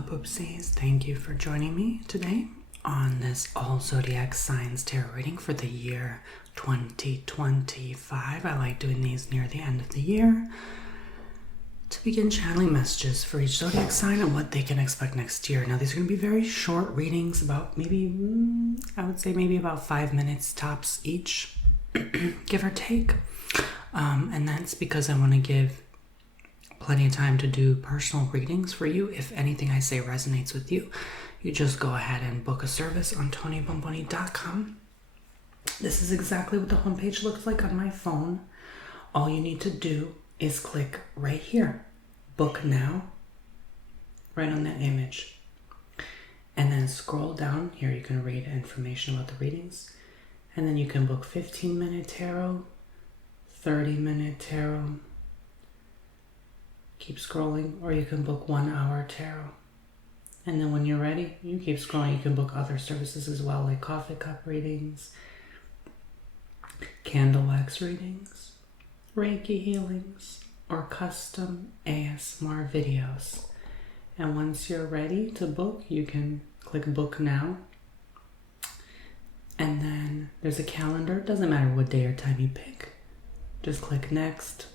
Hello Poopsies, thank you for joining me today on this all zodiac signs tarot reading for the year 2025. I like doing these near the end of the year to begin channeling messages for each zodiac sign and what they can expect next year. Now these are going to be very short readings, about maybe, I would say maybe about 5 minutes tops each, give or take. And that's because I want to give plenty of time to do personal readings for you. If anything I say resonates with you, you just go ahead and book a service on TonyBomboni.com. This is exactly what the homepage looks like on my phone. All you need to do is click right here, book now, right on that image. And then scroll down here. You can read information about the readings. And then you can book 15-minute tarot, 30-minute tarot. Keep scrolling, or you can book 1 hour tarot. And then when you're ready, you keep scrolling. You can book other services as well, like coffee cup readings, candle wax readings, Reiki healings, or custom ASMR videos. And once you're ready to book, you can click book now. And then there's a calendar. It doesn't matter what day or time you pick. Just click next.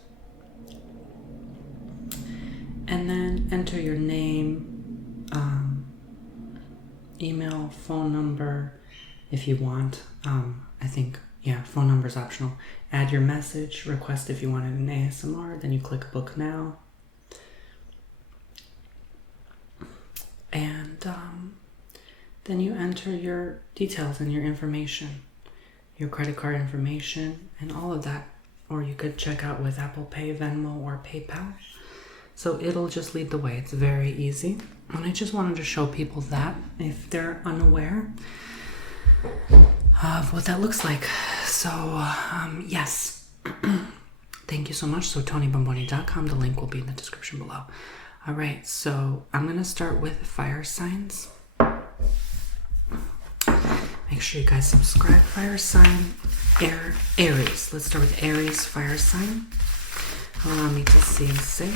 And then enter your name, email, phone number, if you want. I think, phone number is optional. Add your message, request if you wanted an ASMR, then you click book now. And then you enter your details and your information, your credit card information, and all of that. Or you could check out with Apple Pay, Venmo, or PayPal. So it'll just lead the way. It's very easy. And I just wanted to show people that if they're unaware of what that looks like. So, yes. Thank you so much. So TonyBomboni.com. The link will be in the description below. All right. So I'm going to start with fire signs. Make sure you guys subscribe. Fire sign, Aries. Let's start with Aries fire sign. Allow me to see and say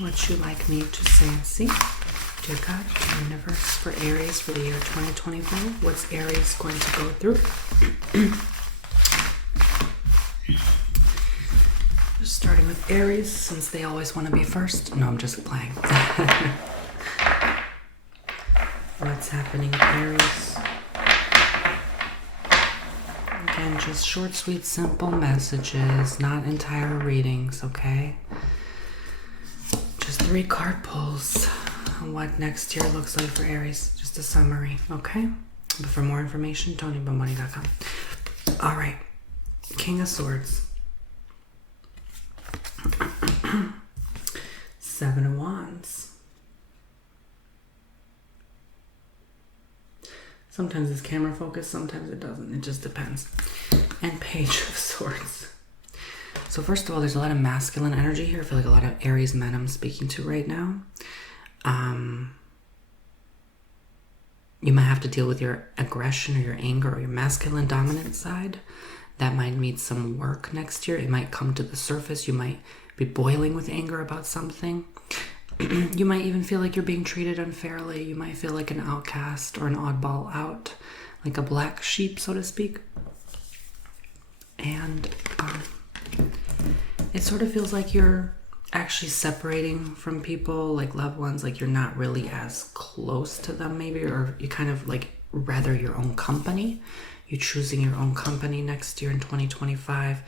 what you like me to say and see. Dear God, universe, for Aries for the year 2025, what's Aries going to go through? Just starting with Aries, since they always want to be first. No, I'm just playing. What's happening with Aries? Again, just short, sweet, simple messages, not entire readings, okay? Just 3 card pulls on what next year looks like for Aries. Just a summary, okay? But for more information, TonyBomboni.com. All right, King of Swords. 7 of Wands. Sometimes it's camera focused, sometimes it doesn't. It just depends. And Page of Swords. So first of all, there's a lot of masculine energy here. I feel like a lot of Aries men I'm speaking to right now. You might have to deal with your aggression or your anger or your masculine dominant side. That might need some work next year. It might come to the surface. You might be boiling with anger about something. You might even feel like you're being treated unfairly. You might feel like an outcast or an oddball out, like a black sheep, so to speak. And it sort of feels like you're actually separating from people, like loved ones, like you're not really as close to them maybe, or you kind of like rather your own company. You're choosing your own company next year in 2025.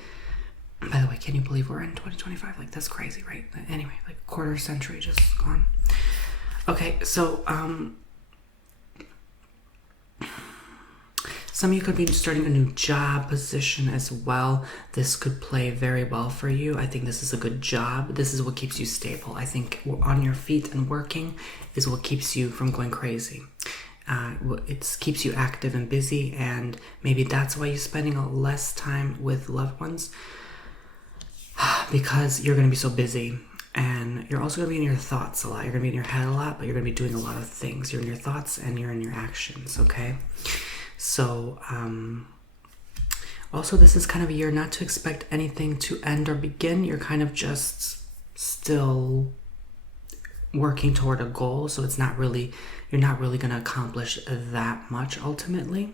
By the way, can you believe we're in 2025? Like, that's crazy, right? Anyway, like a quarter century just gone. Okay, so some of you could be starting a new job position as well. This could play very well for you. I think this is a good job. This is what keeps you stable. I think on your feet and working is what keeps you from going crazy. It keeps you active and busy, and maybe that's why you're spending less time with loved ones, because you're going to be so busy. And you're also going to be in your thoughts a lot. You're going to be in your head a lot, but you're going to be doing a lot of things. You're in your thoughts and you're in your actions, okay? So, also this is kind of a year not to expect anything to end or begin. You're kind of just still working toward a goal, so it's not really, you're not really going to accomplish that much ultimately.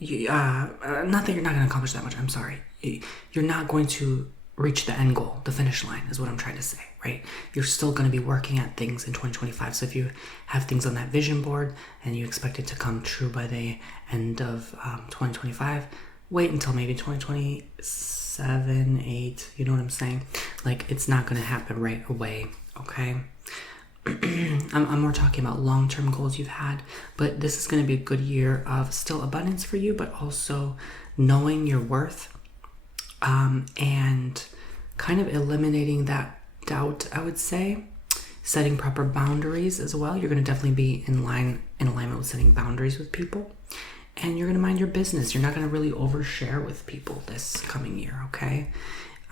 Not that you're not going to accomplish that much, I'm sorry. You're not going to reach the end goal, the finish line is what I'm trying to say, right? You're still going to be working at things in 2025. So if you have things on that vision board and you expect it to come true by the end of 2025, wait until maybe 2027, 8, you know what I'm saying? Like, it's not going to happen right away, okay? I'm more talking about long-term goals you've had, but this is going to be a good year of still abundance for you, but also knowing your worth, and kind of eliminating that doubt, I would say. Setting proper boundaries as well. You're going to definitely be in alignment with setting boundaries with people. And you're going to mind your business. You're not going to really overshare with people this coming year, okay?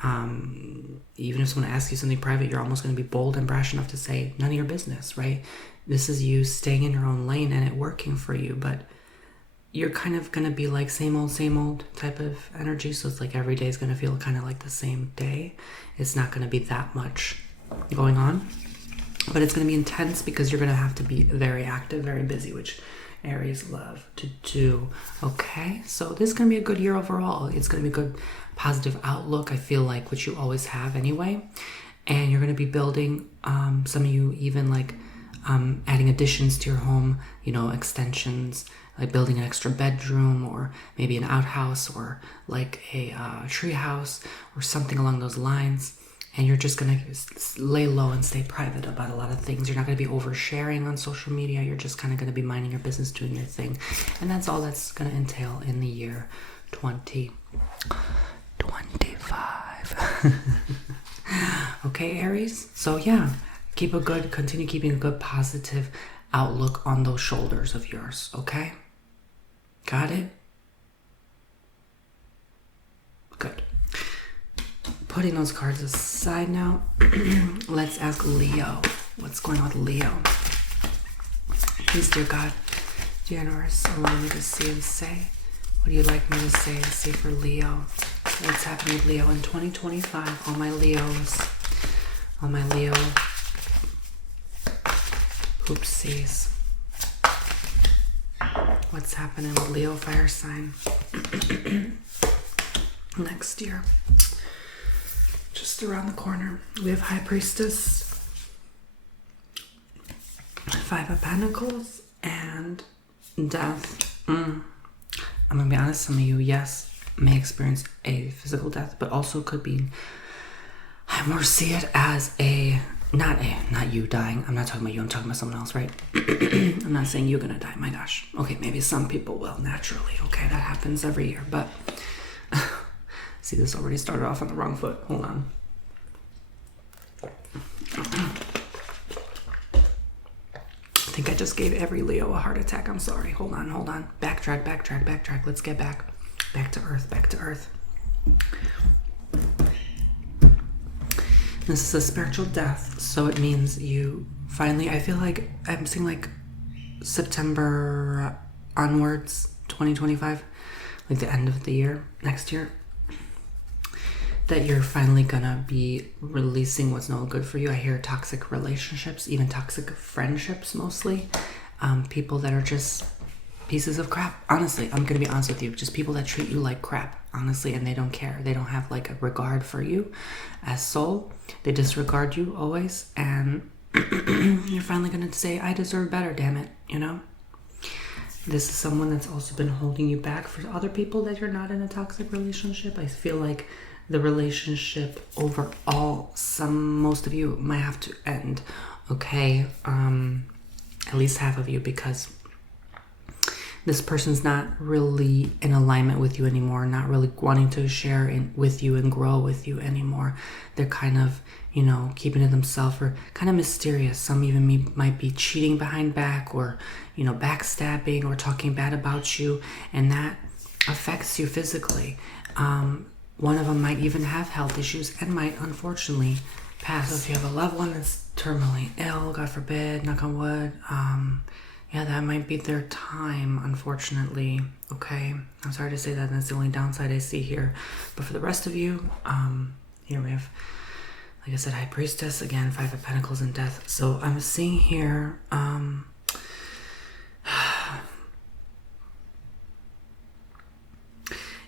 Even if someone asks you something private, you're almost going to be bold and brash enough to say, none of your business, right? This is you staying in your own lane and it working for you, but you're kind of going to be like same old type of energy. So it's like every day is going to feel kind of like the same day. It's not going to be that much going on, but it's going to be intense because you're going to have to be very active, very busy, which Aries love to do. Okay, so this is going to be a good year overall. It's going to be a good positive outlook, I feel like, which you always have anyway. And you're going to be building, some of you even like adding additions to your home, you know, extensions, like building an extra bedroom or maybe an outhouse or like a tree house or something along those lines. And you're just going to lay low and stay private about a lot of things. You're not going to be oversharing on social media. You're just kind of going to be minding your business, doing your thing. And that's all that's going to entail in the year 2025. Okay, Aries? So yeah, continue keeping a good positive outlook on those shoulders of yours, okay? Got it? Good. Putting those cards aside now, let's ask Leo. What's going on with Leo? Please, dear God, dear universe, allow me to see and say. What do you like me to say and see for Leo? What's happening with Leo in 2025? All my Leos. All my Leo. Oopsies. What's happening with Leo fire sign next year? Just around the corner. We have High Priestess, 5 of Pentacles, and Death. I'm gonna be honest, some of you, yes, may experience a physical death, but also could be, I more see it as not you dying. I'm not talking about you, I'm talking about someone else, right? I'm not saying you're gonna die, my gosh. Okay, maybe some people will naturally. Okay, that happens every year, but see, this already started off on the wrong foot. Hold on. I think I just gave every Leo a heart attack. I'm sorry. Hold on. Backtrack. Let's get back to earth. This is a spiritual death, so it means you finally, I feel like I'm seeing like September onwards, 2025, like the end of the year, next year, that you're finally gonna be releasing what's no good for you. I hear toxic relationships, even toxic friendships mostly. People that are just pieces of crap. Honestly, I'm gonna be honest with you. Just people that treat you like crap, honestly, and they don't care. They don't have like a regard for you as soul. They disregard you always, and you're finally gonna say, I deserve better, damn it, you know? This is someone that's also been holding you back. For other people that you're not in a toxic relationship, I feel like the relationship overall, most of you might have to end, okay? At least half of you, because this person's not really in alignment with you anymore, not really wanting to share with you and grow with you anymore. They're kind of, you know, keeping to themselves, or kind of mysterious. Some even might be cheating behind back, or, you know, backstabbing or talking bad about you, and that affects you physically. One of them might even have health issues and might unfortunately pass. So if you have a loved one that's terminally ill, God forbid, knock on wood, yeah, that might be their time, unfortunately. Okay, I'm sorry to say that. That's the only downside I see here. But for the rest of you, here we have Like I said, High Priestess, again, 5 of Pentacles and Death. So I'm seeing here,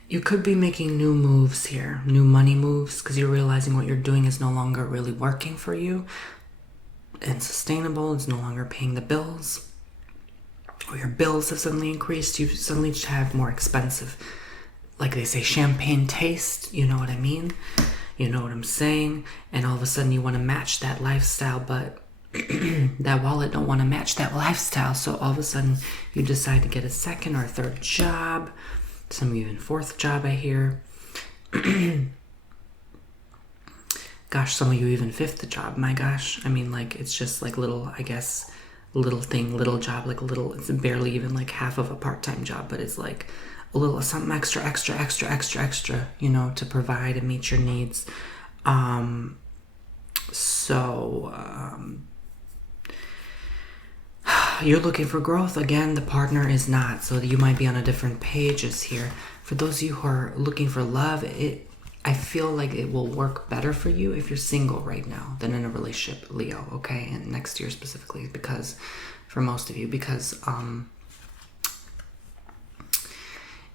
you could be making new moves here, new money moves, because you're realizing what you're doing is no longer really working for you and sustainable. It's no longer paying the bills, or your bills have suddenly increased. You suddenly have more expensive, like they say, champagne taste. You know what I mean? You know what I'm saying? And all of a sudden you want to match that lifestyle, but that wallet don't want to match that lifestyle. So all of a sudden you decide to get a second or a third job. Some of you in 4th job, I hear. Gosh, some of you even 5th job. My gosh. I mean, like, it's just like little, I guess, little thing, little job, like a little, it's barely even like half of a part-time job, but it's like a little something extra, you know, to provide and meet your needs. You're looking for growth. Again, the partner is not, so you might be on a different pages here. For those of you who are looking for love, I feel like it will work better for you if you're single right now than in a relationship, Leo, okay? And next year specifically, because for most of you, because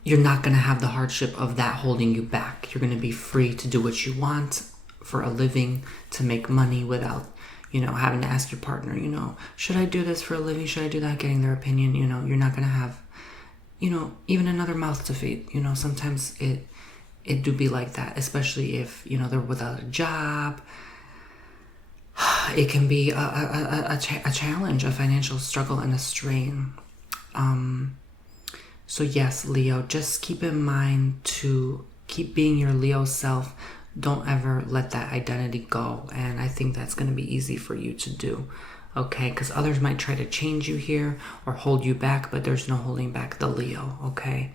you're not going to have the hardship of that holding you back. You're going to be free to do what you want for a living, to make money without, you know, having to ask your partner, you know, should I do this for a living? Should I do that? Getting their opinion. You know, you're not going to have, you know, even another mouth to feed. You know, sometimes it do be like that, especially if, you know, they're without a job. It can be a challenge, a financial struggle and a strain. So yes, Leo, just keep in mind to keep being your Leo self. Don't ever let that identity go. And I think that's going to be easy for you to do. Okay, because others might try to change you here or hold you back, but there's no holding back the Leo. Okay,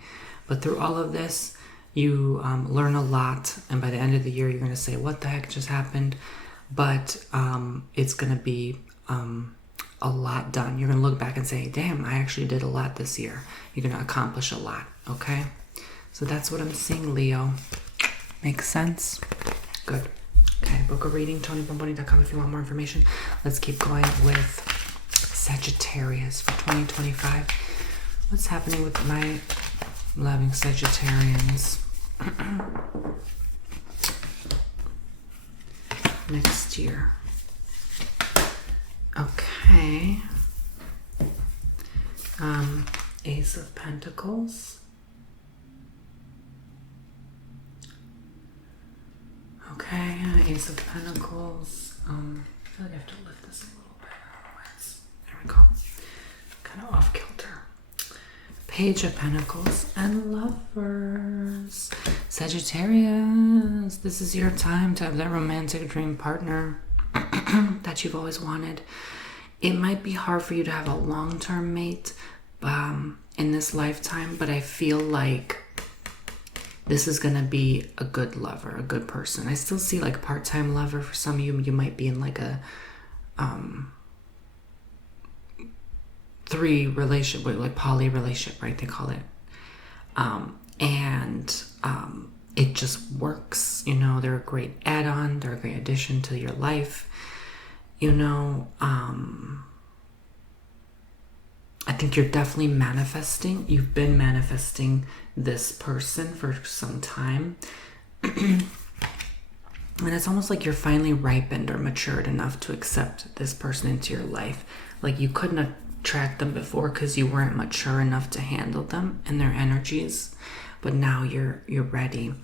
but through all of this, you learn a lot. And by the end of the year, you're going to say, what the heck just happened? But it's going to be a lot done. You're going to look back and say, damn, I actually did a lot this year. You're going to accomplish a lot. Okay, so that's what I'm seeing, Leo. Makes sense? Good. Okay, book a reading, TonyBomboni.com if you want more information. Let's keep going with Sagittarius for 2025. What's happening with my loving Sagittarians next year? Okay. Ace of Pentacles. Okay, Ace of Pentacles. I feel like I have to lift this a little bit. There we go. Kind of off kilter. Page of Pentacles and Lovers. Sagittarius, this is your time to have that romantic dream partner that you've always wanted. It might be hard for you to have a long-term mate in this lifetime, but I feel like this is going to be a good lover, a good person. I still see like part-time lover for some of you. You might be in like a 3 relationship, like poly relationship, right? They call it. It just works. You know, they're a great add-on. They're a great addition to your life. You know, I think you're definitely manifesting. You've been manifesting this person for some time. And it's almost like you're finally ripened or matured enough to accept this person into your life. Like you couldn't attract them before because you weren't mature enough to handle them and their energies. But now you're ready.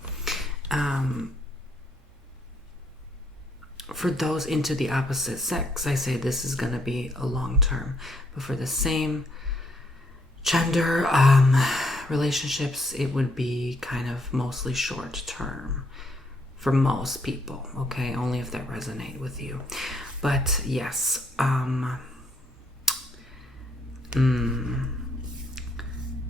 For those into the opposite sex, I say this is going to be a long term. But for the same gender relationships, it would be kind of mostly short term for most people. Okay, only if that resonate with you. But yes,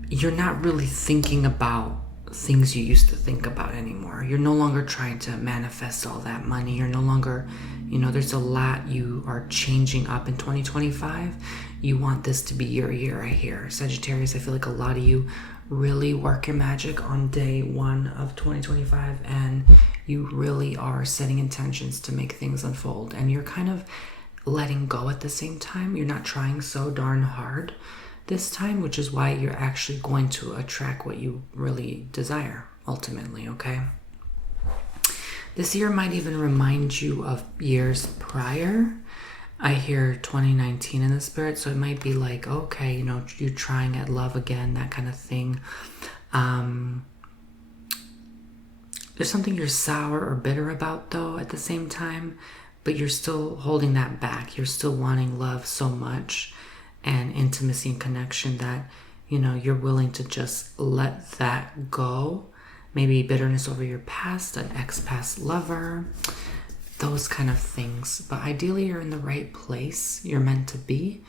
you're not really thinking about things you used to think about anymore. You're no longer trying to manifest all that money. You're no longer, you know, there's a lot you are changing up in 2025. You want this to be your year, I hear. Sagittarius, I feel like a lot of you really work your magic on day 1 of 2025, and you really are setting intentions to make things unfold, and you're kind of letting go at the same time. You're not trying so darn hard this time, which is why you're actually going to attract what you really desire ultimately, okay? This year might even remind you of years prior. I hear 2019 in the spirit, so it might be like, okay, you know, you're trying at love again, that kind of thing. There's something you're sour or bitter about, though, at the same time, but you're still holding that back. You're still wanting love so much and intimacy and connection that, you know, you're willing to just let that go. Maybe bitterness over your past, an ex-past lover, those kind of things. But ideally, you're in the right place. You're meant to be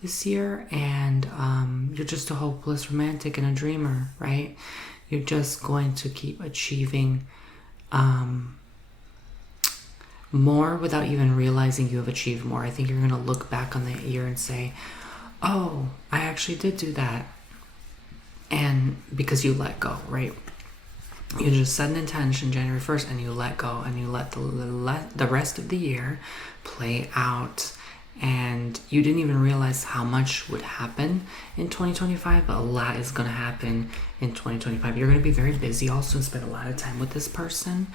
this year, and you're just a hopeless romantic and a dreamer, right? You're just going to keep achieving more without even realizing you have achieved more. I think you're going to look back on the year and say, oh, I actually did do that. And because you let go, right? You just set an intention January 1st and you let go, and you let the rest of the year play out. And you didn't even realize how much would happen in 2025, but a lot is going to happen in 2025. You're going to be very busy also and spend a lot of time with this person.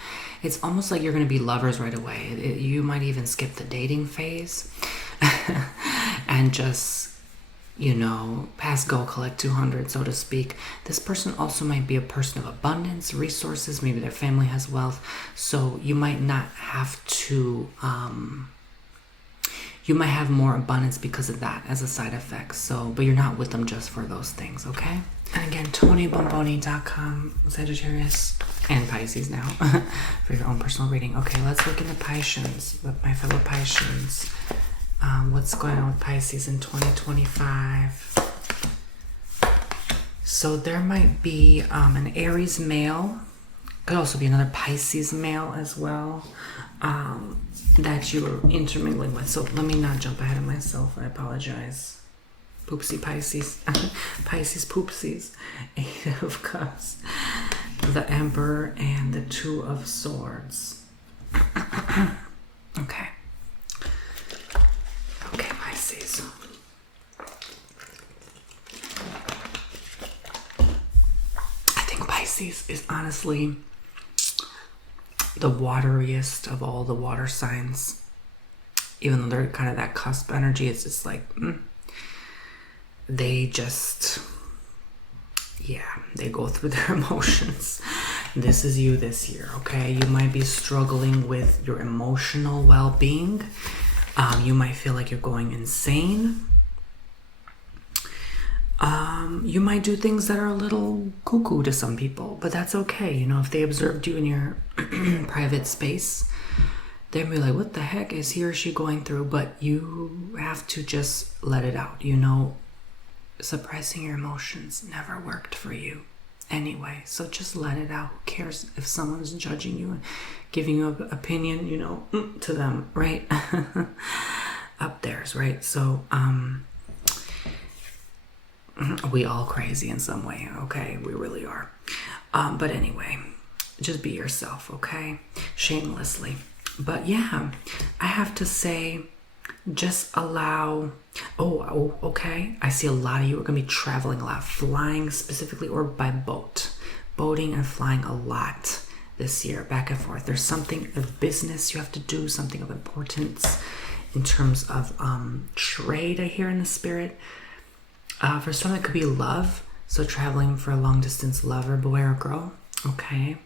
It's almost like you're going to be lovers right away. You might even skip the dating phase and just, you know, pass go, collect 200, so to speak. This person also might be a person of abundance, resources. Maybe their family has wealth. So you might not have to... you might have more abundance because of that as a side effect. So, but you're not with them just for those things, okay? And again, TonyBomboni.com, Sagittarius and Pisces now for your own personal reading. Okay, let's look into Pisces with my fellow Pisces. What's going on with Pisces in 2025? So there might be an Aries male. Could also be another Pisces male as well. That you are intermingling with. So let me not jump ahead of myself. I apologize. Poopsie Pisces. Pisces poopsies. 8 of Cups. The Emperor and the 2 of Swords. Okay. Okay, Pisces. I think Pisces is honestly the wateriest of all the water signs. Even though they're kind of that cusp energy, it's just like they just, yeah, they go through their emotions. This is you this year, okay? You might be struggling with your emotional well-being. You might feel like you're going insane. You might do things that are a little cuckoo to some people, but that's okay. You know, if they observed you in your private space, they'd be like, what the heck is he or she going through? But you have to just let it out. You know, suppressing your emotions never worked for you anyway. So just let it out. Who cares if someone's judging you and giving you an opinion, you know, to them, right? Up theirs, right? So, we all crazy in some way, okay? We really are. But anyway, just be yourself, okay? Shamelessly. But yeah, I have to say, just allow... Oh, okay. I see a lot of you are going to be traveling a lot, flying specifically, or by boat. Boating and flying a lot this year, back and forth. There's something of business you have to do, something of importance in terms of trade, I hear in the spirit. For some, it could be love. So traveling for a long distance lover, boy or girl. Okay.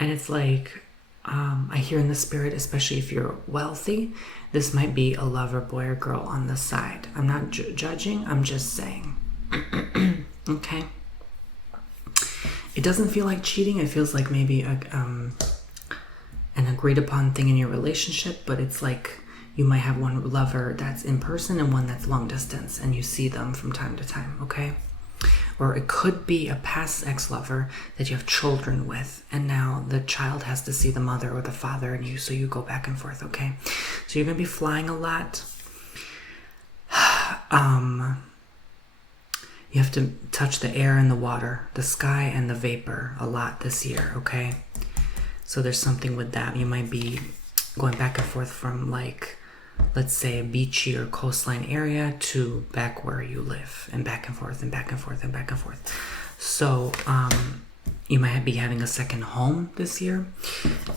And it's like, I hear in the spirit, especially if you're wealthy, this might be a lover, boy or girl on the side. I'm not judging. I'm just saying. Okay. It doesn't feel like cheating. It feels like maybe an agreed upon thing in your relationship, but it's like, you might have one lover that's in person and one that's long distance, and you see them from time to time, okay? Or it could be a past ex-lover that you have children with, and now the child has to see the mother or the father and you, so you go back and forth, okay? So you're going to be You have to touch the air and the water, the sky and the vapor a lot this year, okay? So there's something with that. You might be going back and forth from, like, let's say a beachy or coastline area to back where you live, and back and forth and back and forth and back and forth. So you might be having a second home this year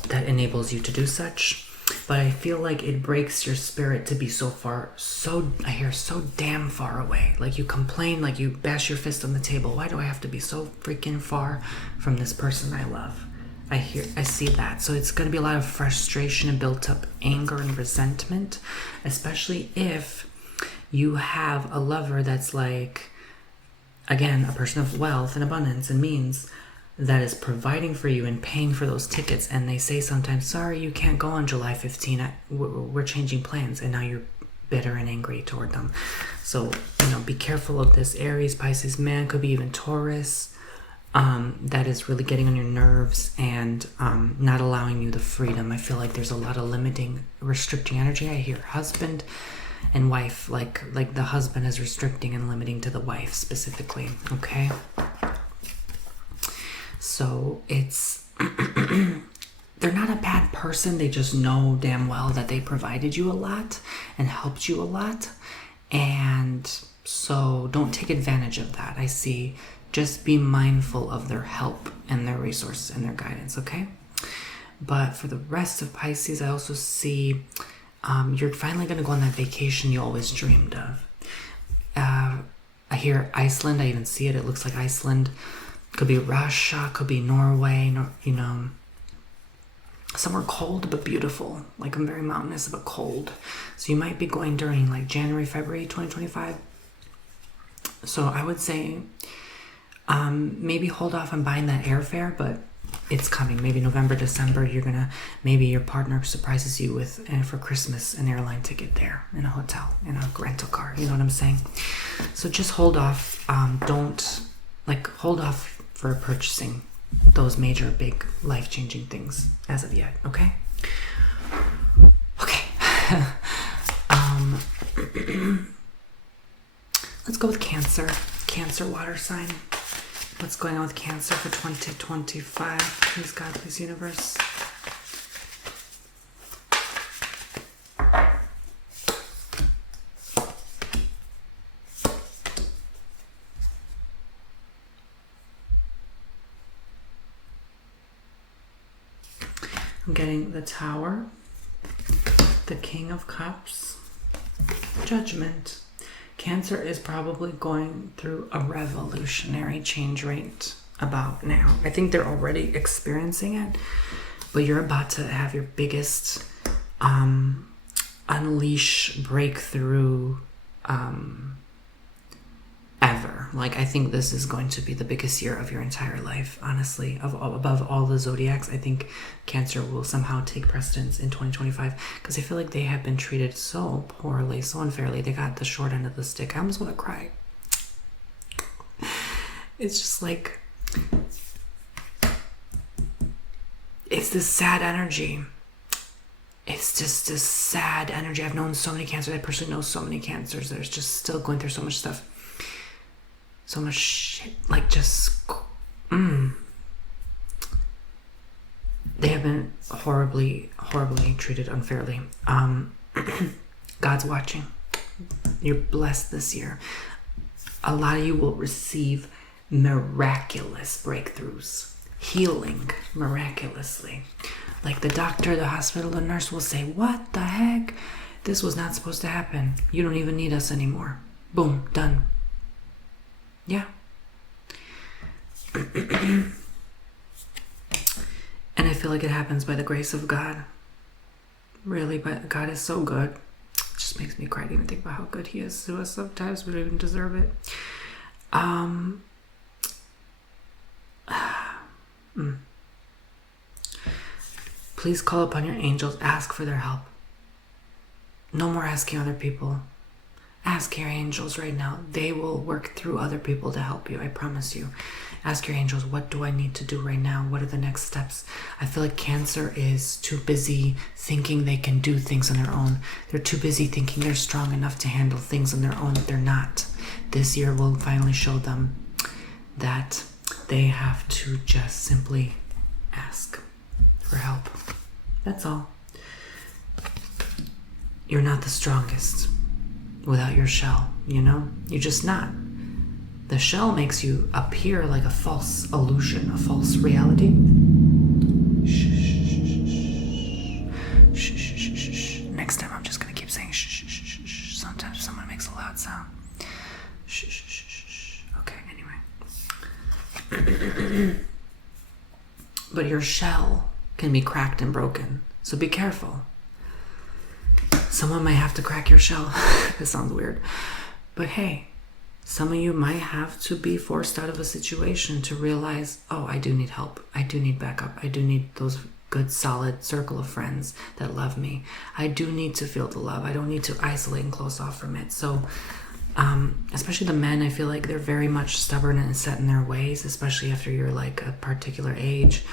that enables you to do such. But I feel like it breaks your spirit to be so damn far away. Like, you complain, like you bash your fist on the table. Why do I have to be so freaking far from this person I love? I see that. So it's going to be a lot of frustration and built up anger and resentment, especially if you have a lover that's like, again, a person of wealth and abundance and means, that is providing for you and paying for those tickets. And they say sometimes, sorry, you can't go on July 15. We're changing plans. And now you're bitter and angry toward them. So, be careful of this Aries, Pisces man, could be even Taurus. That is really getting on your nerves and not allowing you the freedom. I feel like there's a lot of limiting, restricting energy. I hear husband and wife, like the husband is restricting and limiting to the wife specifically, okay? So it's, they're not a bad person. They just know damn well that they provided you a lot and helped you a lot. And so don't take advantage of that. I see, just be mindful of their help and their resources and their guidance, okay? But for the rest of Pisces, I also see you're finally going to go on that vacation you always dreamed of. I hear Iceland. I even see it. It looks like Iceland. Could be Russia, could be Norway, somewhere cold but beautiful. Like, I'm very mountainous but cold. So you might be going during like January, February 2025. So I would say maybe hold off on buying that airfare, but it's coming. Maybe November, December, maybe your partner surprises you with, for Christmas, an airline ticket there, in a hotel, in a rental car. You know what I'm saying? So just hold off. Hold off for purchasing those major, big, life-changing things as of yet, okay? Okay. Let's go with Cancer. Cancer water sign. What's going on with Cancer for 2025? Please God, please universe. I'm getting the Tower, the King of Cups, Judgment. Cancer is probably going through a revolutionary change rate about now. I think they're already experiencing it, but you're about to have your biggest unleash breakthrough ever. Like, I think this is going to be the biggest year of your entire life, honestly. Above all the zodiacs, I think Cancer will somehow take precedence in 2025, because I feel like they have been treated so poorly, so unfairly. They got the short end of the stick. I almost want to cry. It's just like, it's this sad energy. It's just this sad energy. I've known so many Cancers. I personally know so many Cancers that are just still going through so much stuff. So much shit, like, just, they have been horribly, horribly treated unfairly. God's watching. You're blessed this year. A lot of you will receive miraculous breakthroughs, healing miraculously. Like, the doctor, the hospital, the nurse will say, what the heck? This was not supposed to happen. You don't even need us anymore. Boom, done. Yeah. And I feel like it happens by the grace of God. Really, but God is so good. It just makes me cry to even think about how good he is to us sometimes. We don't even deserve it. Please call upon your angels. Ask for their help. No more asking other people. Ask your angels right now. They will work through other people to help you. I promise you. Ask your angels, what do I need to do right now? What are the next steps? I feel like Cancer is too busy thinking they can do things on their own. They're too busy thinking they're strong enough to handle things on their own. They're not. This year will finally show them that they have to just simply ask for help. That's all. You're not the strongest without your shell, you know? You're just not. The shell makes you appear like a false illusion, a false reality. Shh. Next time I'm just gonna keep saying shh. Sometimes someone makes a loud sound. Shh. Okay, anyway. But your shell can be cracked and broken, so be careful. Someone might have to crack your shell. This sounds weird. But hey, some of you might have to be forced out of a situation to realize, oh, I do need help. I do need backup. I do need those good, solid circle of friends that love me. I do need to feel the love. I don't need to isolate and close off from it. So, especially the men, I feel like they're very much stubborn and set in their ways, especially after you're like a particular age.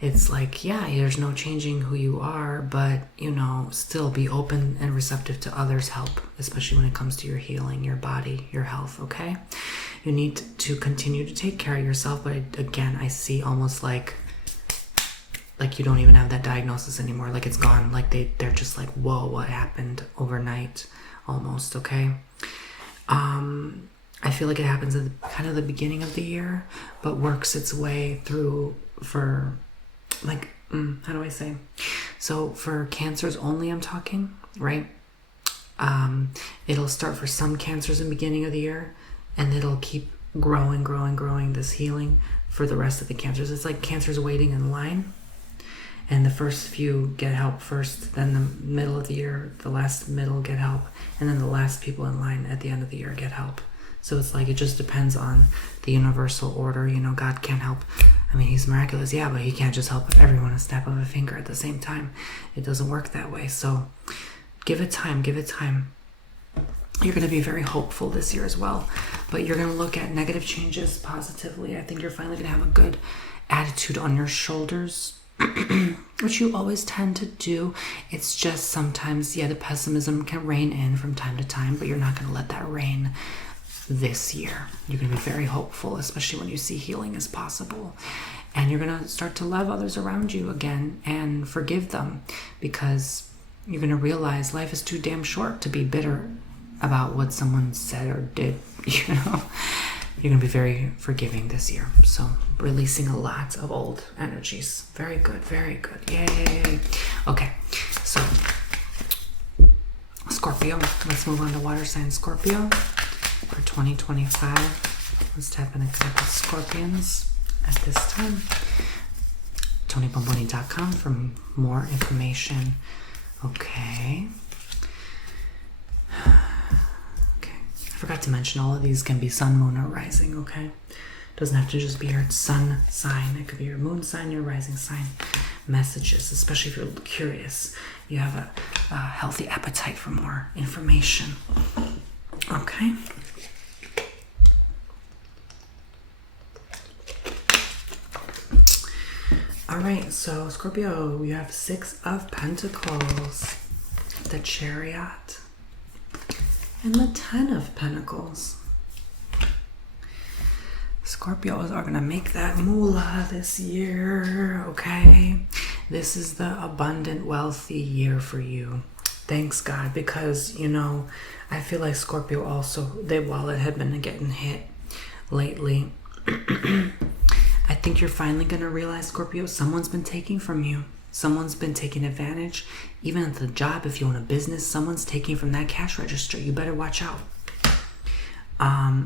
It's like, yeah, there's no changing who you are, but, you know, still be open and receptive to others' help, especially when it comes to your healing, your body, your health, okay? You need to continue to take care of yourself, but again, I see almost like you don't even have that diagnosis anymore. Like it's gone. Like they're just like, whoa, what happened overnight almost, okay? I feel like it happens at kind of the beginning of the year, but works its way through for... like, how do I say? So for cancers only, I'm talking, right? It'll start for some cancers in the beginning of the year, and it'll keep growing, this healing for the rest of the cancers. It's like cancers waiting in line, and the first few get help first, then the middle of the year, the last middle get help, and then the last people in line at the end of the year get help. So it's like, it just depends on the universal order. You know, God can't help. I mean, he's miraculous, yeah, but he can't just help everyone a snap of a finger at the same time. It doesn't work that way. So give it time. You're going to be very hopeful this year as well, but you're going to look at negative changes positively. I think you're finally going to have a good attitude on your shoulders, which you always tend to do. It's just sometimes, yeah, the pessimism can reign in from time to time, but you're not going to let that reign this year. You're going to be very hopeful, especially when you see healing is possible. And you're going to start to love others around you again and forgive them, because you're going to realize life is too damn short to be bitter about what someone said or did, you know. You're going to be very forgiving this year. So releasing a lot of old energies. Very good. Yay. Okay, so Scorpio. Let's move on to water sign Scorpio for 2025. Let's tap in a couple Scorpions at this time. TonyBomboni.com for more information. Okay. I forgot to mention all of these can be sun, moon, or rising, okay? Doesn't have to just be your sun sign. It could be your moon sign, your rising sign. Messages, especially if you're curious. You have a healthy appetite for more information. Okay. All right, so Scorpio, you have 6 of Pentacles, the Chariot, and the 10 of Pentacles. Scorpios are going to make that moolah this year, okay? This is the abundant, wealthy year for you. Thanks, God, because, you know, I feel like Scorpio also, their wallet had been getting hit lately. I think you're finally going to realize, Scorpio, someone's been taking from you. Someone's been taking advantage. Even at the job, if you own a business, someone's taking from that cash register. You better watch out.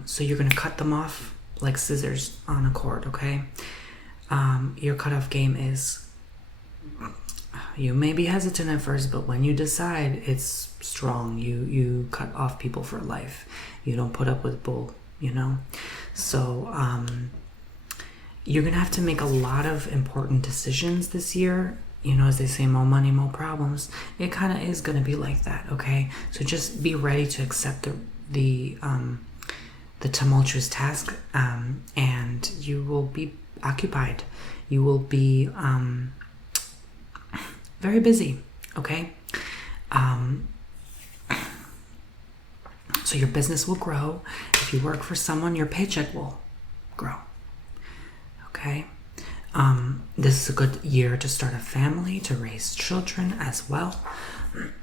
So you're going to cut them off like scissors on a cord, okay? Your cutoff game is, you may be hesitant at first, but when you decide, it's strong. You cut off people for life. You don't put up with bull, you know? So you're going to have to make a lot of important decisions this year. You know, as they say, more money, more problems. It kind of is going to be like that, okay? So just be ready to accept the tumultuous task, and you will be occupied. You will be very busy, okay? So your business will grow. If you work for someone, your paycheck will grow. Okay? This is a good year to start a family, to raise children as well.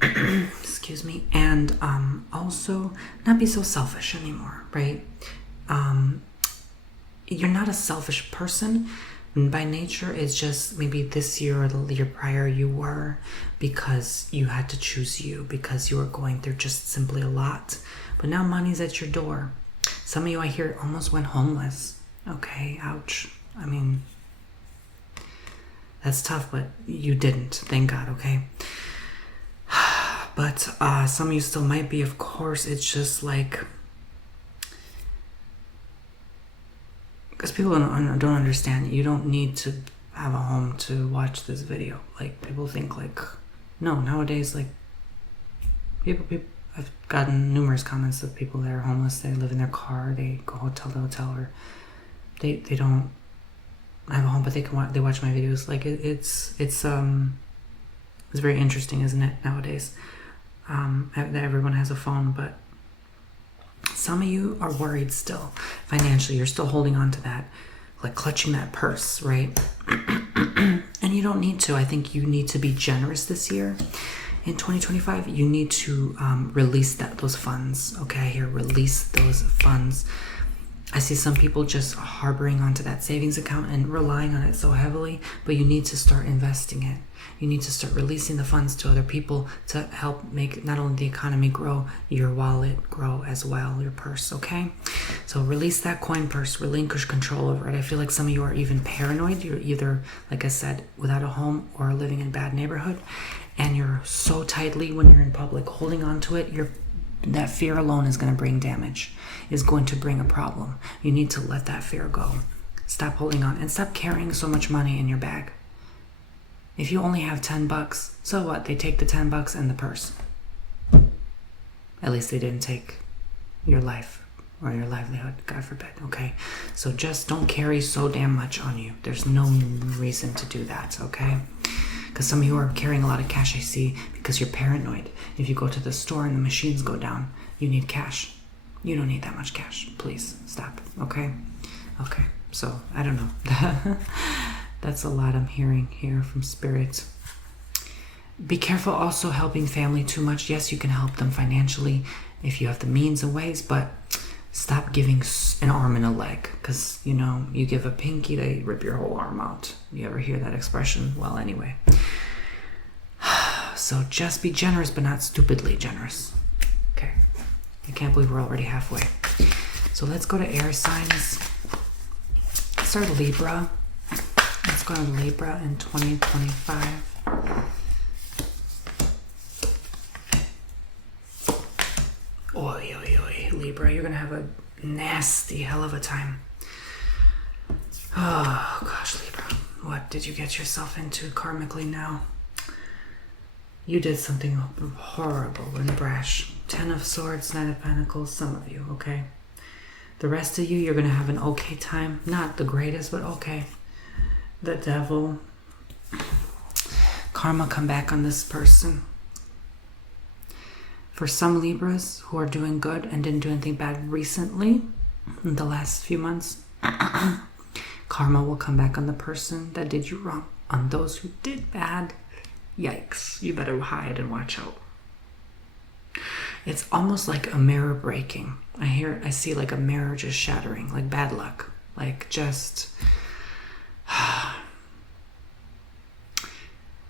Excuse me. And also not be so selfish anymore, right? You're not a selfish person by nature. It's just maybe this year or the year prior you were, because you had to choose you, because you were going through just simply a lot. But now money's at your door. Some of you, I hear, almost went homeless. Okay, ouch. I mean, that's tough, but you didn't. Thank God, okay? But some of you still might be, of course. It's just like, because people don't understand. You don't need to have a home to watch this video. Like, people think like, no, nowadays, like, people I've gotten numerous comments of people that are homeless. They live in their car, they go hotel to hotel, or they don't have a home, but they watch my videos. Like, it's very interesting, isn't it, nowadays? That everyone has a phone, but some of you are worried still financially. You're still holding on to that, like clutching that purse, right? And you don't need to. I think you need to be generous this year. In 2025, you need to release those funds. Okay, here, release those funds. I see some people just harboring onto that savings account and relying on it so heavily, but you need to start investing it. You need to start releasing the funds to other people to help make not only the economy grow, your wallet grow as well, your purse, okay? So release that coin purse, relinquish control over it. I feel like some of you are even paranoid. You're either, like I said, without a home or living in a bad neighborhood, and you're so tightly when you're in public holding on to it, that fear alone is going to bring damage, is going to bring a problem. You need to let that fear go. Stop holding on and stop carrying so much money in your bag. If you only have $10, so what? They take the $10 and the purse. At least they didn't take your life or your livelihood, God forbid, okay? So just don't carry so damn much on you. There's no reason to do that, okay? Because some of you are carrying a lot of cash, I see, because you're paranoid. If you go to the store and the machines go down, you need cash. You don't need that much cash. Please stop, okay? Okay, so I don't know. That's a lot I'm hearing here from Spirit. Be careful also helping family too much. Yes, you can help them financially if you have the means and ways, but stop giving an arm and a leg, because, you know, you give a pinky, they rip your whole arm out. You ever hear that expression? Well, anyway. So just be generous, but not stupidly generous. Okay. I can't believe we're already halfway. So let's go to air signs. Let's start Libra. Let's go to Libra in 2025. Oy, oy, oy. Libra, you're going to have a nasty hell of a time. Oh, gosh, Libra. What did you get yourself into karmically now? You did something horrible and brash. 10 of Swords, 9 of Pentacles, some of you, okay? The rest of you, you're going to have an okay time. Not the greatest, but okay. The Devil. Karma come back on this person. For some Libras who are doing good and didn't do anything bad recently, in the last few months, karma will come back on the person that did you wrong. On those who did bad, yikes, you better hide and watch out. It's almost like a mirror breaking. I see like a mirror just shattering, like bad luck. Like just...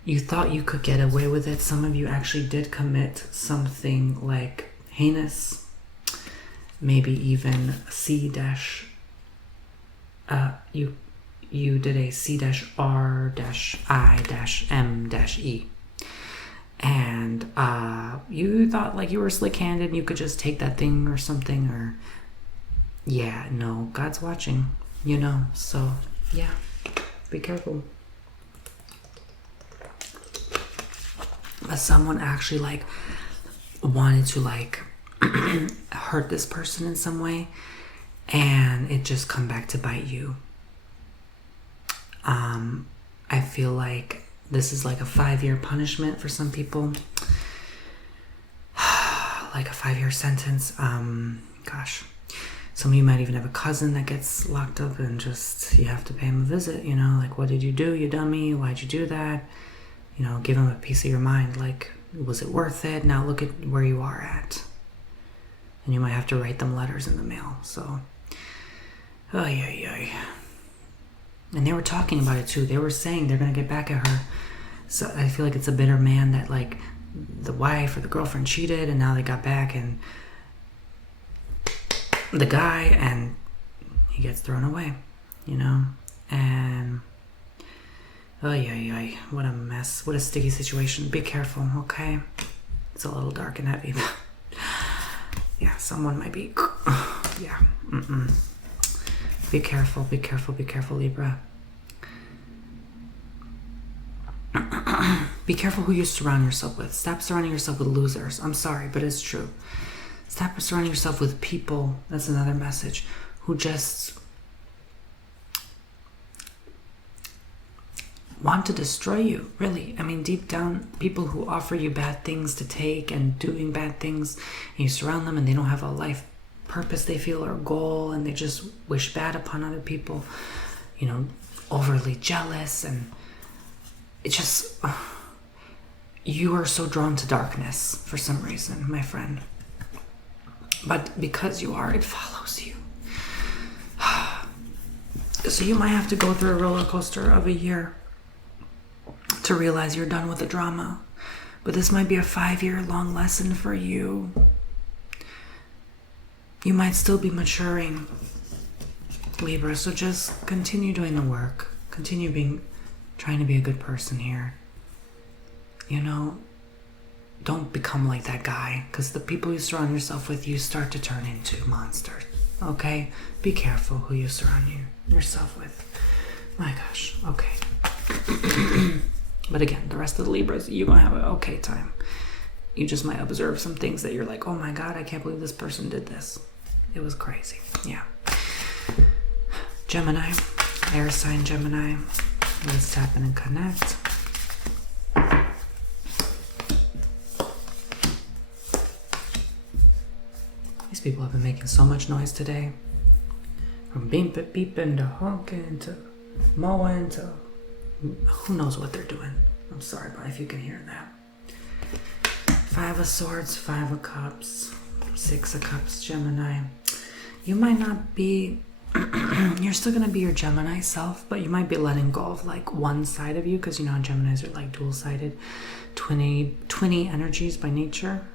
You thought you could get away with it. Some of you actually did commit something like heinous, maybe even you did a C-R-I-M-E, and you thought like you were slick-handed and you could just take that thing or something, or yeah, no, God's watching, you know. So yeah, be careful. But someone actually like wanted to like hurt this person in some way, and it just come back to bite you. I feel like this is like a 5-year punishment for some people. like a 5-year sentence. Gosh, some of you might even have a cousin that gets locked up and just, you have to pay him a visit, you know, like, what did you do, you dummy? Why'd you do that? You know, give him a piece of your mind. Like, was it worth it? Now look at where you are at. And you might have to write them letters in the mail. So, and they were talking about it too. They were saying they're going to get back at her. So I feel like it's a bitter man that, like, the wife or the girlfriend cheated, and now they got back, and the guy, and he gets thrown away, you know. And what a mess, what a sticky situation. Be careful, okay? It's a little dark and heavy. Yeah, someone might be yeah. Be careful, be careful, be careful, Libra. Be careful who you surround yourself with. Stop surrounding yourself with losers. I'm sorry, but it's true. Stop surrounding yourself with people, that's another message, who just want to destroy you, really. I mean, deep down, people who offer you bad things to take and doing bad things, and you surround them and they don't have a life purpose, they feel, or goal, and they just wish bad upon other people, you know, overly jealous, and it just, you are so drawn to darkness for some reason, my friend. But because you are, it follows you. So you might have to go through a roller coaster of a year to realize you're done with the drama. But this might be a 5-year long lesson for you. You might still be maturing, Libra. So just continue doing the work. Continue trying to be a good person here. You know, don't become like that guy, because the people you surround yourself with, you start to turn into monsters. Okay? Be careful who you surround yourself with. My gosh. Okay. But again, the rest of the Libras, you're going to have an okay time. You just might observe some things that you're like, oh my God, I can't believe this person did this. It was crazy. Yeah. Gemini. Air sign Gemini. Let's tap in and connect. These people have been making so much noise today. From beeping to honking to mowing to who knows what they're doing. I'm sorry, but if you can hear that. 5 of Swords, 5 of Cups, 6 of Cups, Gemini. You might not be, you're still going to be your Gemini self, but you might be letting go of like one side of you, because you know Geminis are like dual-sided, twinny energies by nature.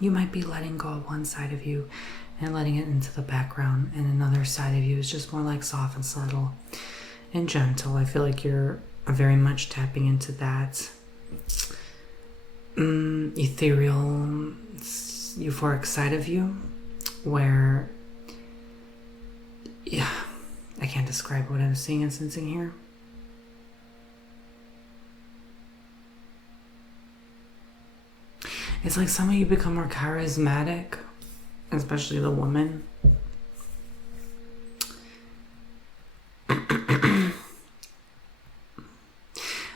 You might be letting go of one side of you and letting it into the background, and another side of you is just more like soft and subtle and gentle. I feel like you're very much tapping into that ethereal, euphoric side of you, where, yeah, I can't describe what I'm seeing and sensing here. It's like some of you become more charismatic, especially the woman.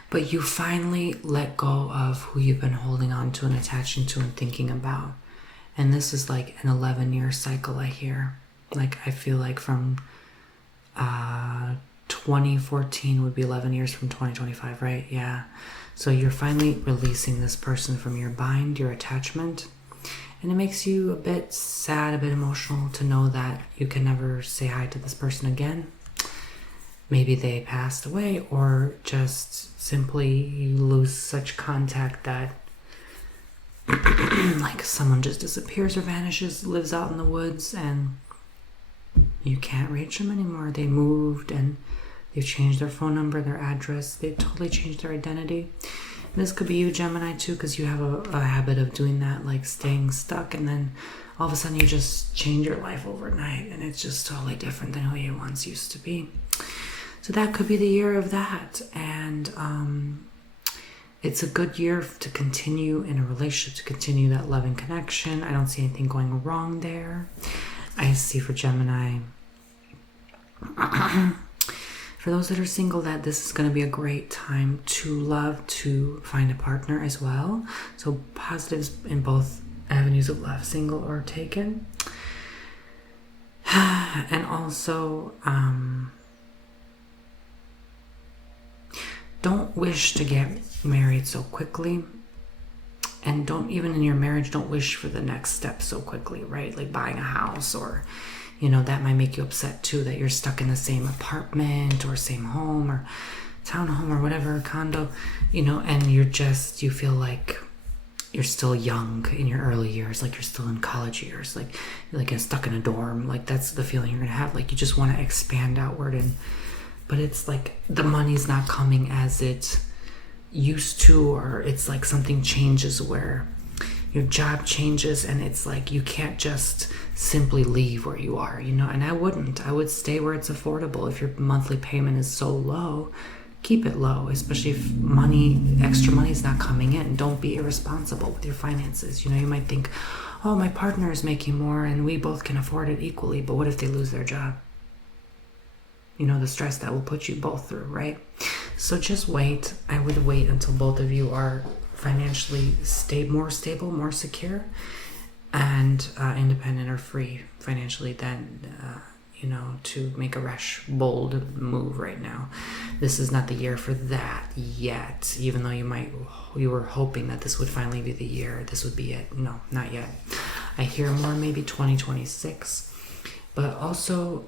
But you finally let go of who you've been holding on to and attaching to and thinking about. And this is like an 11-year cycle, I hear. Like, I feel like from 2014 would be 11 years from 2025, right? Yeah. So you're finally releasing this person from your bind, your attachment. And it makes you a bit sad, a bit emotional to know that you can never say hi to this person again. Maybe they passed away, or just simply you lose such contact that like someone just disappears or vanishes, lives out in the woods, and you can't reach them anymore. They moved and they've changed their phone number, their address. They've totally changed their identity. And this could be you, Gemini, too, because you have a habit of doing that, like staying stuck, and then all of a sudden you just change your life overnight, and it's just totally different than who you once used to be. So that could be the year of that. And it's a good year to continue in a relationship, to continue that loving connection. I don't see anything going wrong there. I see for Gemini, for those that are single, that this is going to be a great time to love, to find a partner as well. So positives in both avenues of love, single or taken. And also, don't wish to get married so quickly. And don't, even in your marriage, don't wish for the next step so quickly, right? Like buying a house, or, you know, that might make you upset too, that you're stuck in the same apartment or same home or townhome or whatever, condo, you know, and you feel like you're still young in your early years, like you're still in college years, like you're stuck in a dorm. Like that's the feeling you're gonna have. Like you just want to expand outward, but it's like the money's not coming as it used to, or it's like something changes where your job changes, and it's like you can't just simply leave where you are, you know. And I would stay where it's affordable. If your monthly payment is so low, keep it low, especially if extra money is not coming in. Don't be irresponsible with your finances. You know, you might think, oh, my partner is making more and we both can afford it equally, but what if they lose their job? You know, the stress that will put you both through, right? So just wait. I would wait until both of you are financially more stable, more secure, and independent or free financially, then, you know, to make a rash, bold move right now. This is not the year for that yet, even though you were hoping that this would finally be the year. This would be it. No, not yet. I hear more maybe 2026. But also,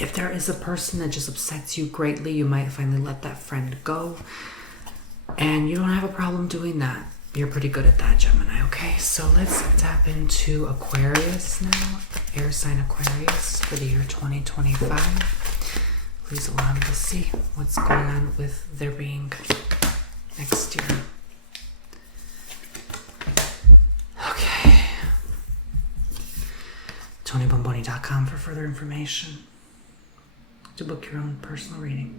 if there is a person that just upsets you greatly, you might finally let that friend go. And you don't have a problem doing that. You're pretty good at that, Gemini, okay? So let's tap into Aquarius now. Air sign Aquarius for the year 2025. Please allow me to see what's going on with their being next year. Okay. TonyBomboni.com for further information, to book your own personal reading.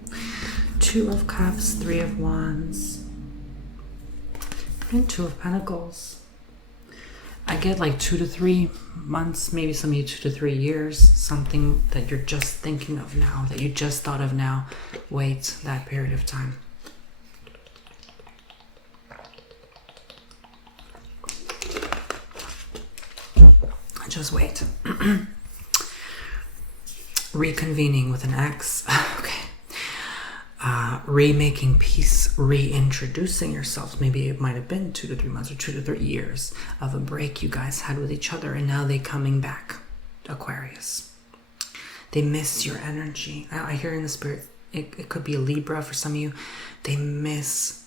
2 of Cups, 3 of Wands, and 2 of Pentacles. I get like 2 to 3 months, maybe some of you 2 to 3 years, something that you're just thinking of now, that you just thought of now. Wait that period of time. Just wait. Reconvening with an X. Okay. Remaking peace, reintroducing yourselves. Maybe it might have been 2 to 3 months or 2 to 3 years of a break you guys had with each other, and now they coming back. Aquarius. They miss your energy. I hear in the spirit, it could be a Libra for some of you. They miss,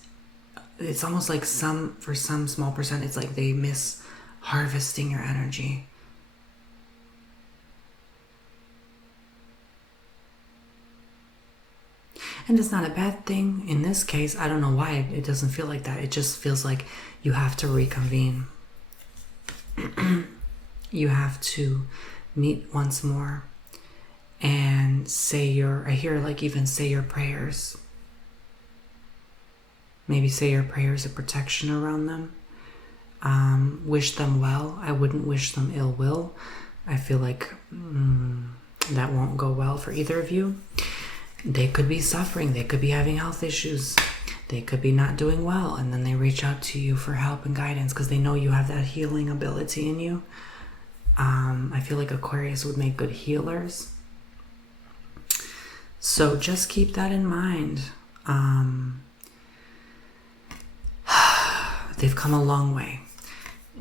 it's almost like for some small percent, it's like they miss harvesting your energy. And it's not a bad thing. In this case, I don't know why it doesn't feel like that. It just feels like you have to reconvene. You have to meet once more and even say your prayers. Maybe say your prayers of protection around them. Wish them well. I wouldn't wish them ill will. I feel like that won't go well for either of you. They could be suffering. They could be having health issues. They could be not doing well. And then they reach out to you for help and guidance because they know you have that healing ability in you. I feel like Aquarius would make good healers. So just keep that in mind. They've come a long way.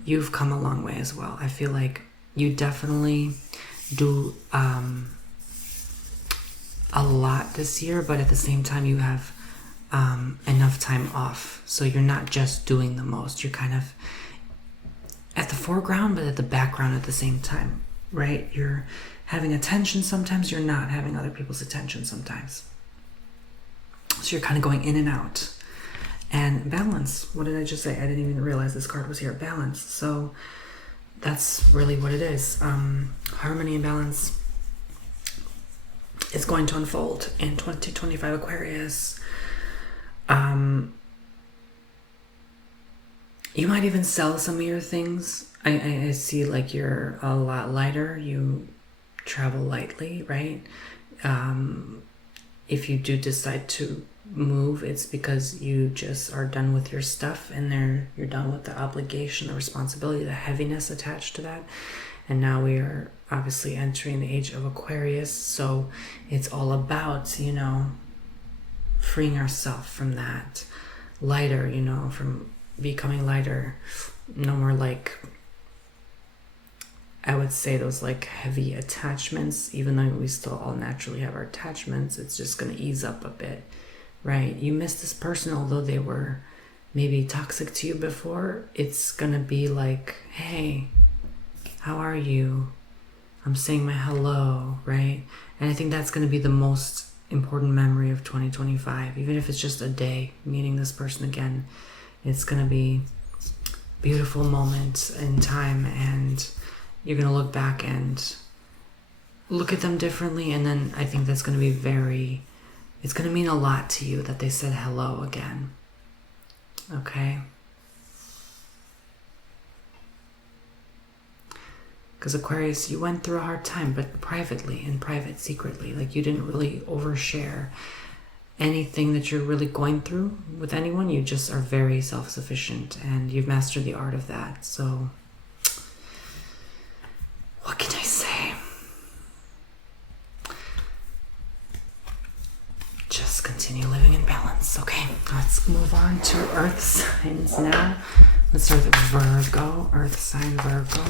You've come a long way as well. I feel like you definitely do a lot this year, but at the same time you have enough time off, so you're not just doing the most. You're kind of at the foreground but at the background at the same time, right? You're having attention sometimes, you're not having other people's attention sometimes, so you're kind of going in and out. And balance, what did I just say? I didn't even realize this card was here. Balance. So that's really what it is. Harmony and balance is going to unfold in 2025, Aquarius. You might even sell some of your things. I see like you're a lot lighter. You travel lightly, right? If you do decide to move, it's because you just are done with your stuff, and you're done with the obligation, the responsibility, the heaviness attached to that. And now we are obviously entering the age of Aquarius, so it's all about, you know, freeing ourselves from that, lighter, you know, from becoming lighter. No more like, I would say, those like heavy attachments. Even though we still all naturally have our attachments, it's just going to ease up a bit, right? You miss this person, although they were maybe toxic to you before. It's going to be like, hey, how are you? I'm saying my hello, right? And I think that's going to be the most important memory of 2025. Even if it's just a day, meeting this person again, it's going to be a beautiful moment in time, and you're going to look back and look at them differently. And then I think that's going to be it's going to mean a lot to you that they said hello again. Okay? Because Aquarius, you went through a hard time, but privately, in private, secretly. Like, you didn't really overshare anything that you're really going through with anyone. You just are very self-sufficient, and you've mastered the art of that. So, what can I say? Just continue living in balance. Okay, let's move on to Earth signs now. Let's start with Virgo, Earth sign Virgo.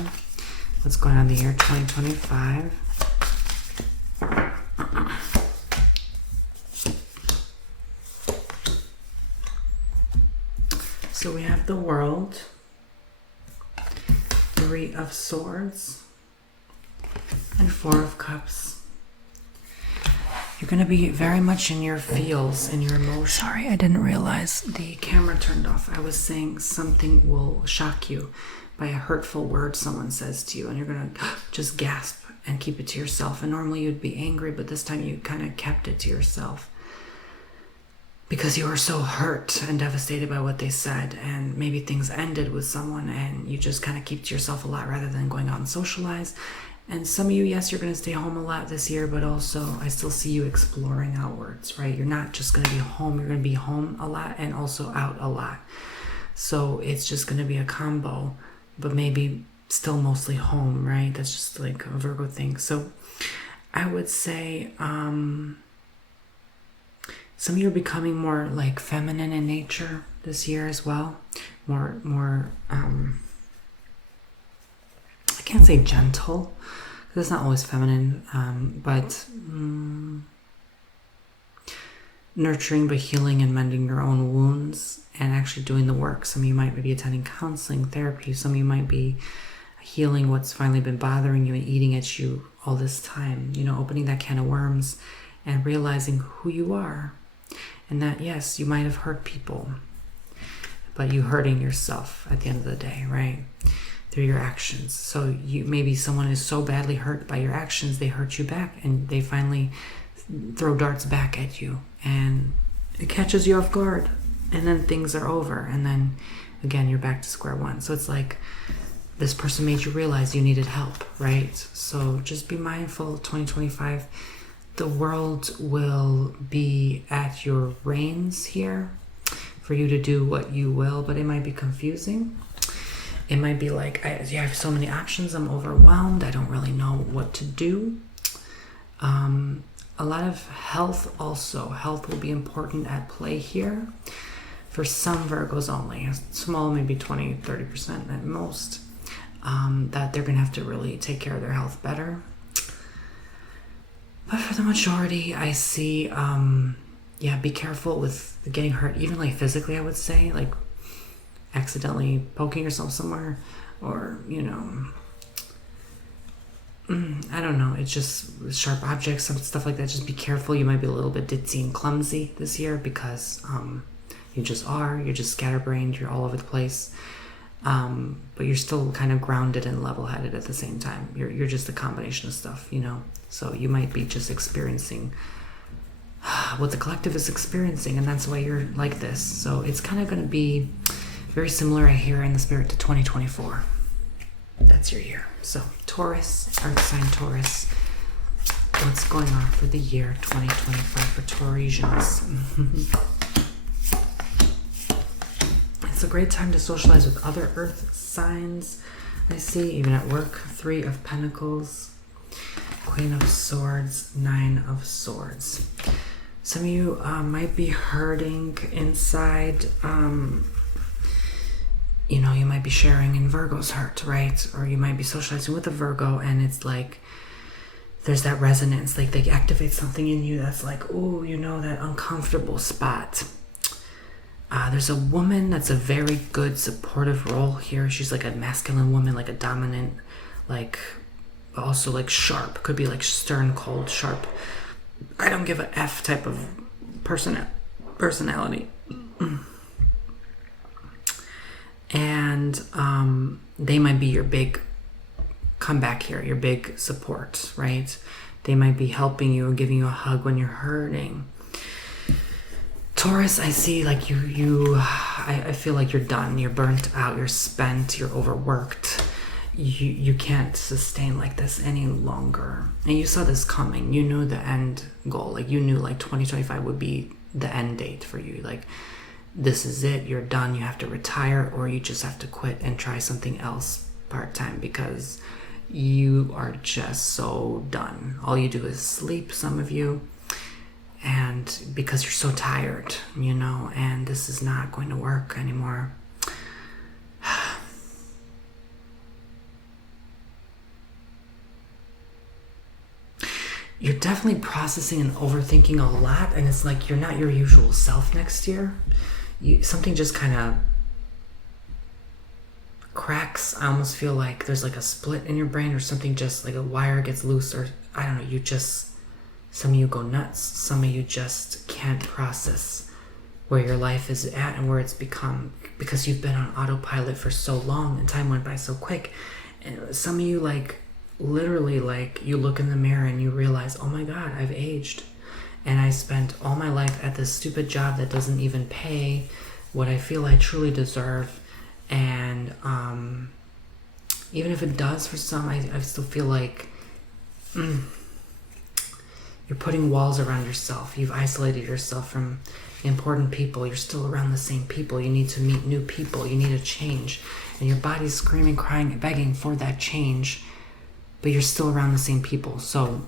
What's going on in the year 2025? So we have the World, Three of Swords, and Four of Cups. You're going to be very much in your feels, in your emotions. Sorry, I didn't realize the camera turned off. I was saying something will shock you by a hurtful word someone says to you, and you're going to just gasp and keep it to yourself. And normally you'd be angry, but this time you kind of kept it to yourself because you were so hurt and devastated by what they said, and maybe things ended with someone, and you just kind of keep to yourself a lot rather than going out and socialize. And some of you, yes, you're going to stay home a lot this year, but also I still see you exploring outwards, right? You're not just going to be home. You're going to be home a lot and also out a lot. So it's just going to be a combo, but maybe still mostly home, right? That's just like a Virgo thing. So I would say some of you are becoming more like feminine in nature this year as well. More I can't say gentle, because it's not always feminine, but nurturing, but healing and mending your own wounds and actually doing the work. Some of you might be attending counseling, therapy. Some of you might be healing what's finally been bothering you and eating at you all this time. You know, opening that can of worms and realizing who you are. And that, yes, you might have hurt people, but you hurting yourself at the end of the day, right? Through your actions. So you, maybe someone is so badly hurt by your actions, they hurt you back, and they finally throw darts back at you, and it catches you off guard, and then things are over, and then again you're back to square one. So it's like this person made you realize you needed help, right? So just be mindful. 2025, the world will be at your reins here for you to do what you will, but it might be confusing. It might be like, I have so many options, I'm overwhelmed, I don't really know what to do. A lot of health also. Health will be important at play here for some Virgos only. A small, maybe 20, 30% at most, that they're going to have to really take care of their health better. But for the majority, I see, be careful with getting hurt, even like physically, I would say, like accidentally poking yourself somewhere, or, you know, I don't know, it's just sharp objects, some stuff like that. Just be careful. You might be a little bit ditzy and clumsy this year because you're just scatterbrained, you're all over the place, but you're still kind of grounded and level-headed at the same time. You're just a combination of stuff, you know. So you might be just experiencing what the collective is experiencing, and that's why you're like this. So it's kind of going to be very similar, I hear, in the spirit to 2024. That's your year. So Taurus, earth sign Taurus, what's going on for the year 2025 for Taurasians? it's a great time to socialize with other earth signs. I see, even at work. 3 of Pentacles, Queen of Swords, 9 of Swords. Some of you might be hurting inside. You know, you might be sharing in Virgo's hurt, right? Or you might be socializing with a Virgo, and it's like there's that resonance, like they activate something in you that's like, oh, you know, that uncomfortable spot. There's a woman that's a very good supportive role here. She's like a masculine woman, like a dominant, like also like sharp. Could be like stern, cold, sharp. I don't give a F type of personality. And they might be your big comeback here, your big support, right? They might be helping you or giving you a hug when you're hurting. Taurus, I see like I feel like you're done, you're burnt out, you're spent, you're overworked. You can't sustain like this any longer. And you saw this coming. You knew the end goal. Like you knew like 2025 would be the end date for you. Like this is it, you're done, you have to retire, or you just have to quit and try something else part-time because you are just so done. All you do is sleep, some of you, and because you're so tired, you know, and this is not going to work anymore. You're definitely processing and overthinking a lot, and it's like you're not your usual self next year. Something just kind of cracks. I almost feel like there's like a split in your brain, or something, just like a wire gets loose, or I don't know, some of you go nuts. Some of you just can't process where your life is at and where it's become, because you've been on autopilot for so long and time went by so quick. And some of you, like literally, like you look in the mirror and you realize, oh my God, I've aged. And I spent all my life at this stupid job that doesn't even pay what I feel I truly deserve. And even if it does for some, I still feel like you're putting walls around yourself. You've isolated yourself from important people. You're still around the same people. You need to meet new people. You need a change. And your body's screaming, crying, begging for that change. But you're still around the same people. So,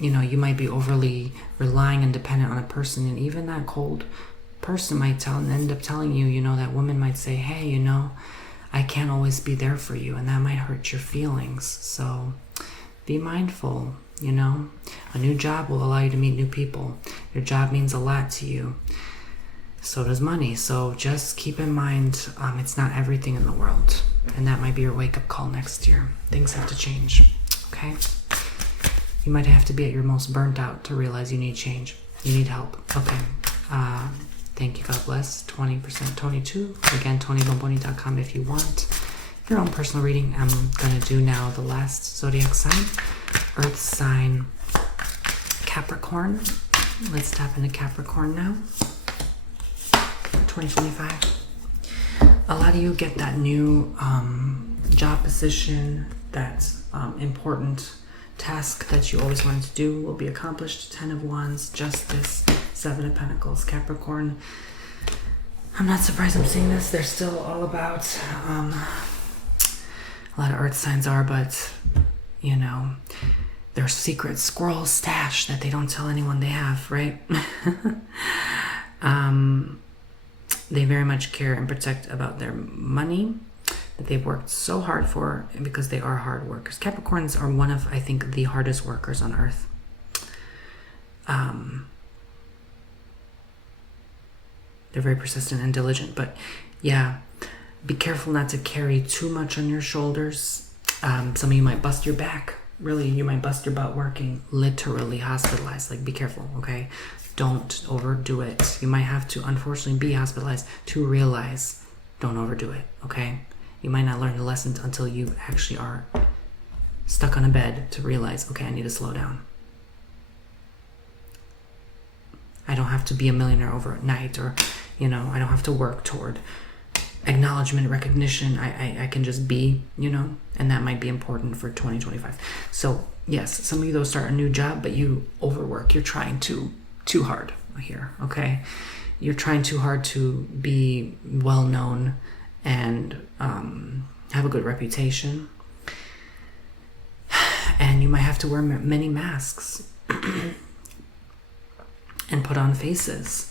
you know, you might be overly relying and dependent on a person, and even that cold person might end up telling you, you know, that woman might say, hey, you know, I can't always be there for you, and that might hurt your feelings. So be mindful, you know. A new job will allow you to meet new people. Your job means a lot to you. So does money. So just keep in mind, it's not everything in the world, and that might be your wake-up call next year. Things have to change, okay? You might have to be at your most burnt out to realize you need change. You need help. Okay. Thank you. God bless. 20% Tony 2. Again, TonyBomboni.com if you want your own personal reading. I'm going to do now the last zodiac sign. Earth sign, Capricorn. Let's tap into Capricorn now for 2025. A lot of you get that new job position, that important task that you always wanted to do will be accomplished. 10 of Wands, Justice, 7 of Pentacles, Capricorn. I'm not surprised I'm seeing this. They're still all about, a lot of earth signs are, but, you know, their secret squirrel stash that they don't tell anyone they have, right? They very much care and protect about their money that they've worked so hard for, because they are hard workers. Capricorns are one of, I think, the hardest workers on earth. They're very persistent and diligent, but yeah, be careful not to carry too much on your shoulders. Some of you might bust your back. Really, you might bust your butt working, literally hospitalized. Like, be careful, okay? Don't overdo it. You might have to, unfortunately, be hospitalized to realize, don't overdo it, okay? You might not learn the lesson until you actually are stuck on a bed to realize, okay, I need to slow down. I don't have to be a millionaire overnight, or, you know, I don't have to work toward acknowledgement, recognition. I can just be, you know, and that might be important for 2025. So yes, some of you though start a new job, but you overwork. You're trying too hard here, okay? you're trying too hard to be well known and have a good reputation. And you might have to wear many masks and put on faces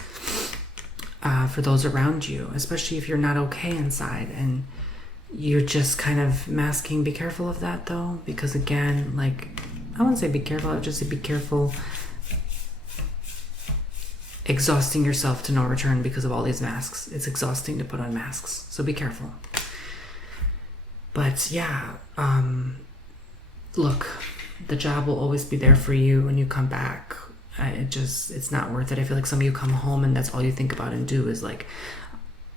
for those around you, especially if you're not okay inside and you're just kind of masking. Be careful of that though, because again, like, I wouldn't say be careful, I would just say be careful exhausting yourself to no return because of all these masks. It's exhausting to put on masks, so be careful. But yeah, look, the job will always be there for you when you come back. It's not worth it. I feel like some of you come home and that's all you think about and do is like,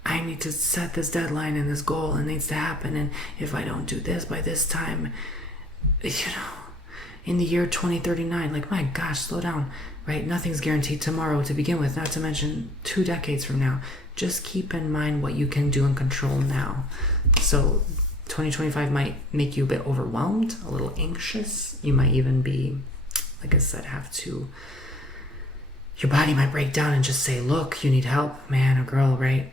I need to set this deadline and this goal and it needs to happen, and if I don't do this by this time, you know, in the year 2039, like, my gosh, slow down, right? Nothing's guaranteed tomorrow to begin with, not to mention 2 decades from now. Just keep in mind what you can do and control now. So 2025 might make you a bit overwhelmed, a little anxious. You might even be, like I said, your body might break down and just say, look, you need help, man or girl, right?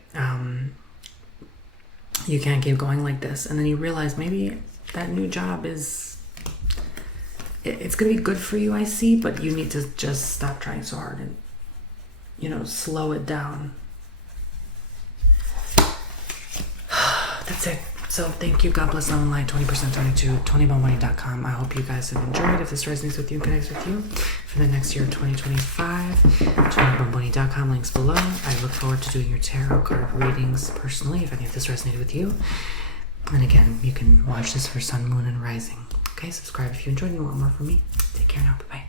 You can't keep going like this. And then you realize maybe that new job it's going to be good for you, I see, but you need to just stop trying so hard and, you know, slow it down. That's it. So thank you. God bless online. 20% 22. Bomboni.com. I hope you guys have enjoyed. If this resonates with you and connects with you for the next year of 2025, 20bomboni.com, links below. I look forward to doing your tarot card readings personally if any of this resonated with you. And again, you can watch this for sun, moon, and rising. Okay, subscribe if you enjoyed and you want more from me. Take care now. Bye-bye.